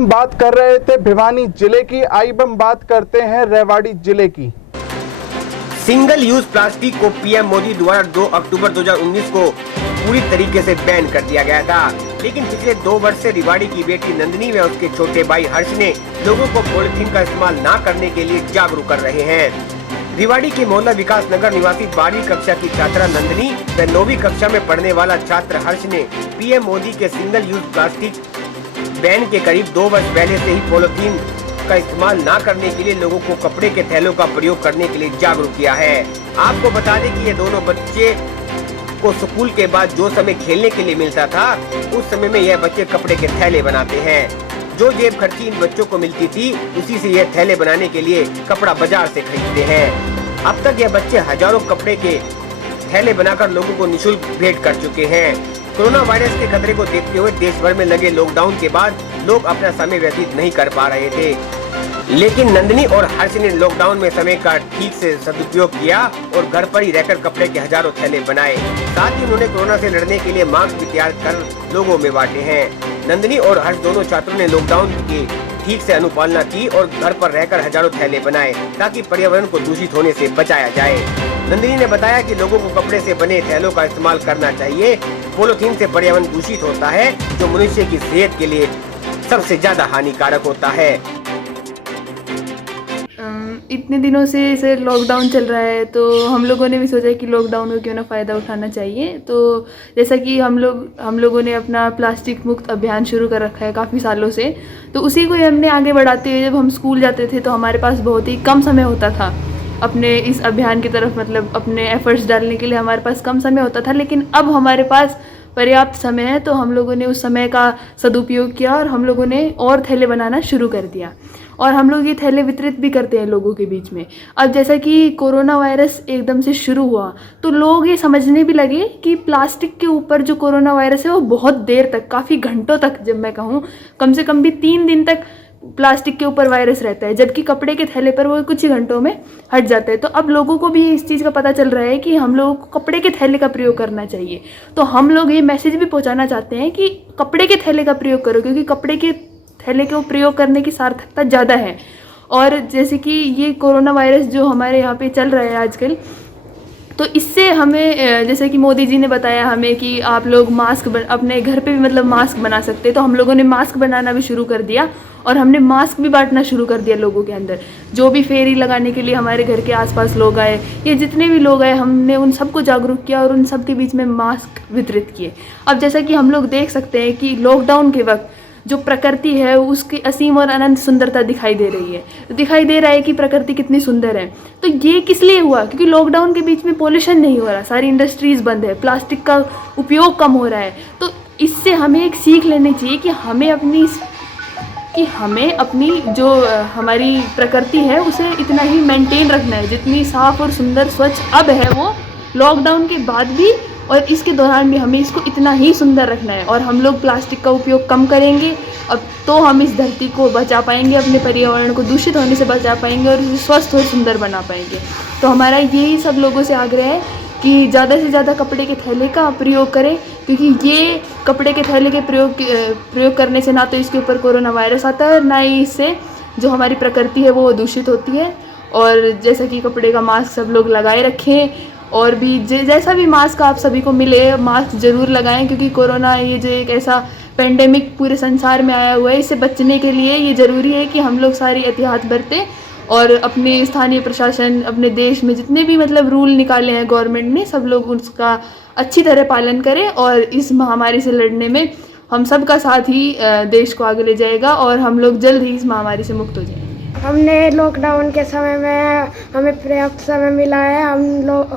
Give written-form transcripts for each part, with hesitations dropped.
हम बात कर रहे थे भिवानी जिले की, आइए हम बात करते हैं रेवाड़ी जिले की। सिंगल यूज प्लास्टिक को पीएम मोदी द्वारा 2 अक्टूबर 2019 को पूरी तरीके से बैन कर दिया गया था, लेकिन पिछले 2 वर्ष से रेवाड़ी की बेटी नंदिनी व उसके छोटे भाई हर्ष ने लोगों को पॉलिथीन का इस्तेमाल न करने के लिए जागरूक कर रहे हैं। रेवाड़ी के मोहल्ला विकास नगर निवासी 12वीं कक्षा की छात्रा नंदिनी व 9वीं कक्षा में पढ़ने वाला छात्र हर्ष ने पीएम मोदी के सिंगल यूज प्लास्टिक बैन के करीब 2 वर्ष पहले से ही पॉलिथीन का इस्तेमाल ना करने के लिए लोगों को कपड़े के थैलों का प्रयोग करने के लिए जागरूक किया है। आपको बता दें कि ये दोनों बच्चे को स्कूल के बाद जो समय खेलने के लिए मिलता था, उस समय में यह बच्चे कपड़े के थैले बनाते हैं। जो जेब खर्ची इन बच्चों को मिलती थी, उसी से यह थैले बनाने के लिए कपड़ा बाजार से खरीदते हैं। अब तक यह बच्चे हजारों कपड़े के थैले बनाकर लोगों को निःशुल्क भेंट कर चुके हैं। कोरोना वायरस के खतरे को देखते हुए देश भर में लगे लॉकडाउन के बाद लोग अपना समय व्यतीत नहीं कर पा रहे थे, लेकिन नंदिनी और हर्ष ने लॉकडाउन में समय का ठीक से सदुपयोग किया और घर पर ही रहकर कपड़े के हजारों थैले बनाए। साथ ही उन्होंने कोरोना से लड़ने के लिए मास्क भी तैयार कर लोगों में बांटे हैं। नंदिनी और हर्ष दोनों छात्रों ने लॉकडाउन की ठीक से अनुपालना की और घर पर रहकर हजारों थैले बनाए ताकि पर्यावरण को दूषित होने से बचाया जाए। नंदिनी ने बताया कि लोगों को कपड़े से बने थैलों का इस्तेमाल करना चाहिए। पॉलीथीन से पर्यावरण दूषित होता है, जो मनुष्य की सेहत के लिए सबसे ज्यादा हानिकारक होता है। इतने दिनों से इसे लॉकडाउन चल रहा है, तो हम लोगों ने भी सोचा कि लॉकडाउन का क्यों ना फ़ायदा उठाना चाहिए। तो जैसा कि हम लोगों ने अपना प्लास्टिक मुक्त अभियान शुरू कर रखा है काफ़ी सालों से, तो उसी को हमने आगे बढ़ाते हुए जब हम स्कूल जाते थे तो हमारे पास बहुत ही कम समय होता था अपने इस अभियान की तरफ, मतलब अपने एफर्ट्स डालने के लिए हमारे पास कम समय होता था। लेकिन अब हमारे पास पर्याप्त समय है, तो हम लोगों ने उस समय का सदुपयोग किया और हम लोगों ने और थैले बनाना शुरू कर दिया और हम लोग ये थैले वितरित भी करते हैं लोगों के बीच में। अब जैसा कि कोरोना वायरस एकदम से शुरू हुआ, तो लोग ये समझने भी लगे कि प्लास्टिक के ऊपर जो कोरोना वायरस है वो बहुत देर तक, काफ़ी घंटों तक, जब मैं कहूँ कम से कम भी 3 दिन तक प्लास्टिक के ऊपर वायरस रहता है, जबकि कपड़े के थैले पर वो कुछ ही घंटों में हट जाता है। तो अब लोगों को भी इस चीज़ का पता चल रहा है कि हम लोगों को कपड़े के थैले का प्रयोग करना चाहिए। तो हम लोग ये मैसेज भी पहुंचाना चाहते हैं कि कपड़े के थैले का प्रयोग करो, क्योंकि कपड़े के थैले को प्रयोग करने की सार्थकता ज़्यादा है। और जैसे कि ये कोरोना वायरस जो हमारे यहाँ पे चल रहा है आजकल, तो इससे हमें, जैसे कि मोदी जी ने बताया हमें कि आप लोग मास्क अपने घर पे भी मतलब मास्क बना सकते हैं, तो हम लोगों ने मास्क बनाना भी शुरू कर दिया और हमने मास्क भी बांटना शुरू कर दिया लोगों के अंदर। जो भी फेरी लगाने के लिए हमारे घर के आसपास लोग आए, ये जितने भी लोग आए, हमने उन सबको जागरूक किया और उन सब के बीच में मास्क वितरित किए। अब जैसा कि हम लोग देख सकते हैं कि लॉकडाउन के वक्त जो प्रकृति है उसकी असीम और अनंत सुंदरता दिखाई दे रही है, दिखाई दे रहा है कि प्रकृति कितनी सुंदर है। तो ये किस लिए हुआ? क्योंकि लॉकडाउन के बीच में पोल्यूशन नहीं हो रहा, सारी इंडस्ट्रीज़ बंद है, प्लास्टिक का उपयोग कम हो रहा है। तो इससे हमें एक सीख लेनी चाहिए कि हमें अपनी जो हमारी प्रकृति है उसे इतना ही मेंटेन रखना है, जितनी साफ़ और सुंदर स्वच्छ अब है वो लॉकडाउन के बाद भी और इसके दौरान भी हमें इसको इतना ही सुंदर रखना है। और हम लोग प्लास्टिक का उपयोग कम करेंगे अब तो हम इस धरती को बचा पाएंगे, अपने पर्यावरण को दूषित होने से बचा पाएंगे और इसे स्वस्थ और सुंदर बना पाएंगे। तो हमारा यही सब लोगों से आग्रह है कि ज़्यादा से ज़्यादा कपड़े के थैले का प्रयोग करें, क्योंकि ये कपड़े के थैले के प्रयोग करने से ना तो इसके ऊपर कोरोना वायरस आता है, ना ही इससे जो हमारी प्रकृति है वो दूषित होती है। और जैसा कि कपड़े का मास्क सब लोग लगाए रखें, और भी जैसा भी मास्क आप सभी को मिले मास्क ज़रूर लगाएं, क्योंकि कोरोना ये जो एक ऐसा पेंडेमिक पूरे संसार में आया हुआ है, इससे बचने के लिए ये ज़रूरी है कि हम लोग सारी एहतियात बरतें और अपने स्थानीय प्रशासन, अपने देश में जितने भी मतलब रूल निकाले हैं गवर्नमेंट ने, सब लोग उसका अच्छी तरह पालन करें और इस महामारी से लड़ने में हम सब का साथ ही देश को आगे ले जाएगा और हम लोग जल्द ही इस महामारी से मुक्त हो जाएंगे। हमने लॉकडाउन के समय में हमें पर्याप्त समय मिला है। हम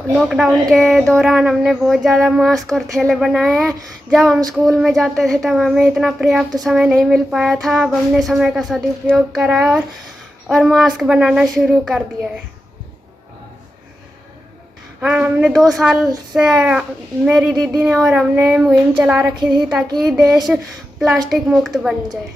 लॉकडाउन के दौरान हमने बहुत ज़्यादा मास्क और थैले बनाए हैं। जब हम स्कूल में जाते थे तब हमें इतना पर्याप्त समय नहीं मिल पाया था। अब हमने समय का सदुपयोग करा है और मास्क बनाना शुरू कर दिया है। हाँ, हमने 2 साल से मेरी दीदी ने और हमने मुहिम चला रखी थी ताकि देश प्लास्टिक मुक्त बन जाए।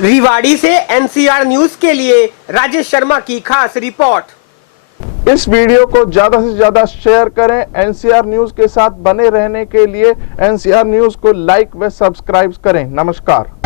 रेवाड़ी से एनसीआर न्यूज के लिए राजेश शर्मा की खास रिपोर्ट। इस वीडियो को ज्यादा से ज्यादा शेयर करें। एनसीआर न्यूज के साथ बने रहने के लिए एनसीआर न्यूज को लाइक व सब्सक्राइब करें। नमस्कार।